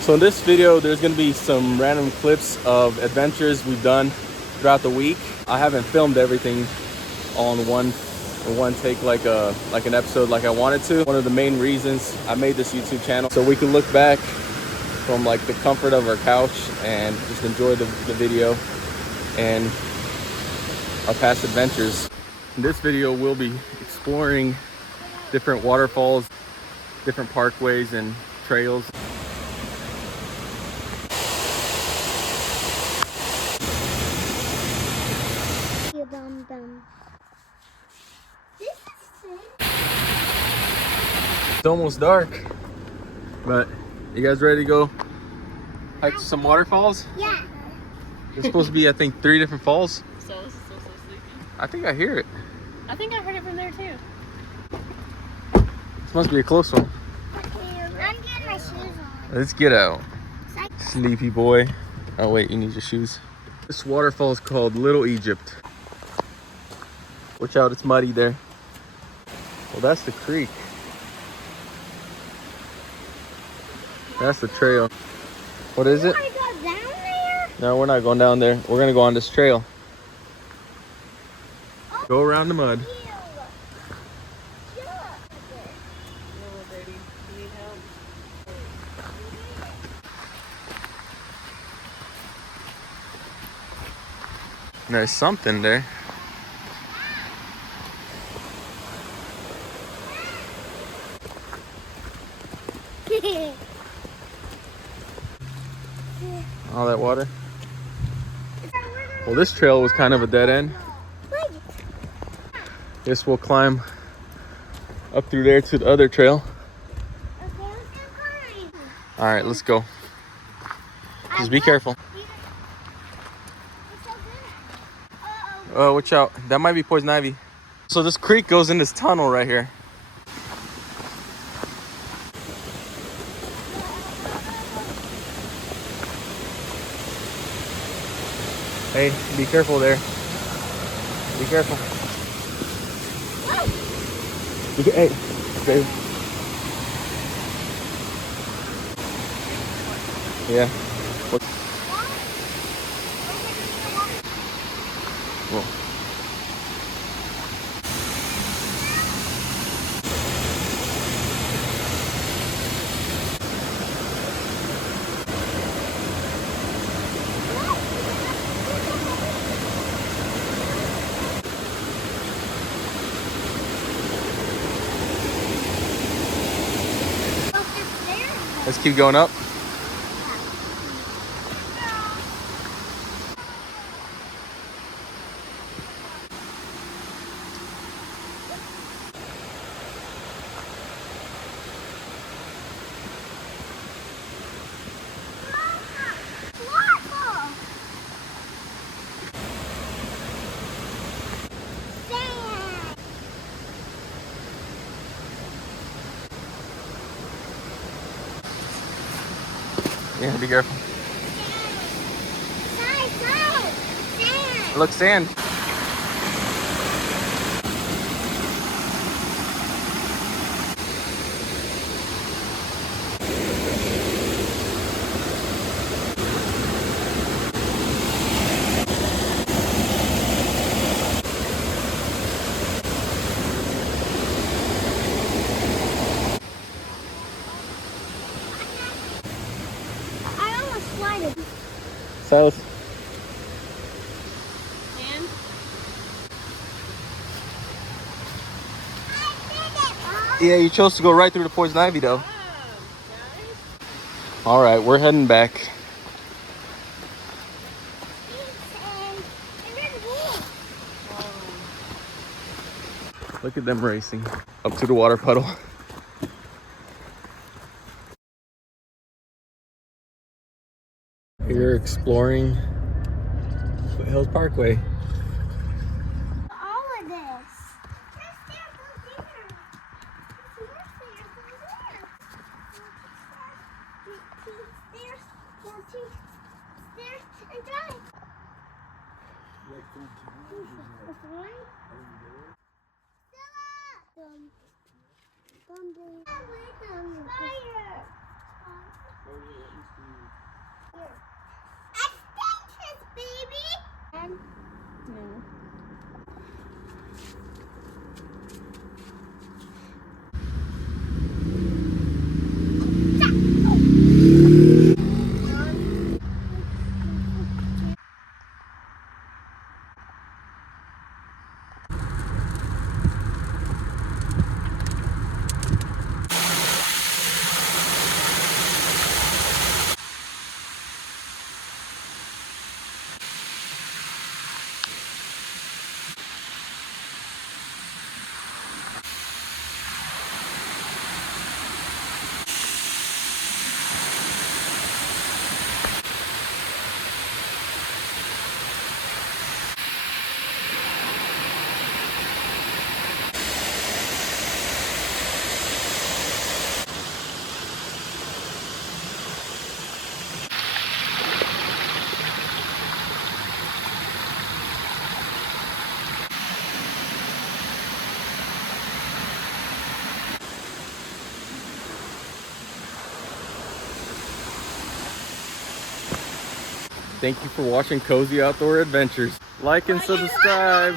So in this video, there's gonna be some random clips of adventures we've done throughout the week. I haven't filmed everything all in one take like an episode like I wanted to. One of the main reasons I made this YouTube channel, so we can look back from like the comfort of our couch and just enjoy the video and our past adventures. In this video, we'll be exploring different waterfalls, different parkways and trails. It's almost dark, but you guys ready to go hike to some waterfalls? Yeah. There's supposed to be, I think, 3 different falls. So this is so sleepy. I think I hear it. I think I heard it from there too. This must be a close one. I'm getting my shoes on. Let's get out. Sleepy boy. Oh wait, you need your shoes. This waterfall is called Little Egypt. Watch out, it's muddy there. Well, that's the creek. That's the trail. What is it? You wanna go down there? No, we're not going down there. We're gonna go on this trail. Oh. Go around the mud. Oh, baby, you need help? There's something there. All that water. Well, this trail was kind of a dead end. Guess we'll climb up through there to the other trail. All right, let's go. Just be careful. Oh, watch out. That might be poison ivy. So this creek goes in this tunnel right here. Hey, be careful there. Be careful. Hey, babe. Yeah. What? Whoa. Let's keep going up. Yeah, be careful. Sand. Look, sand. I almost slided. Silas. And Yeah, you chose to go right through the poison ivy though. guys. All right, we're heading back. Look at them racing up to the water puddle. You're exploring Foothills Parkway. All of this. Stairs and drive. Fire! again? No. Thank you for watching Cozy Outdoor Adventures. Like and subscribe.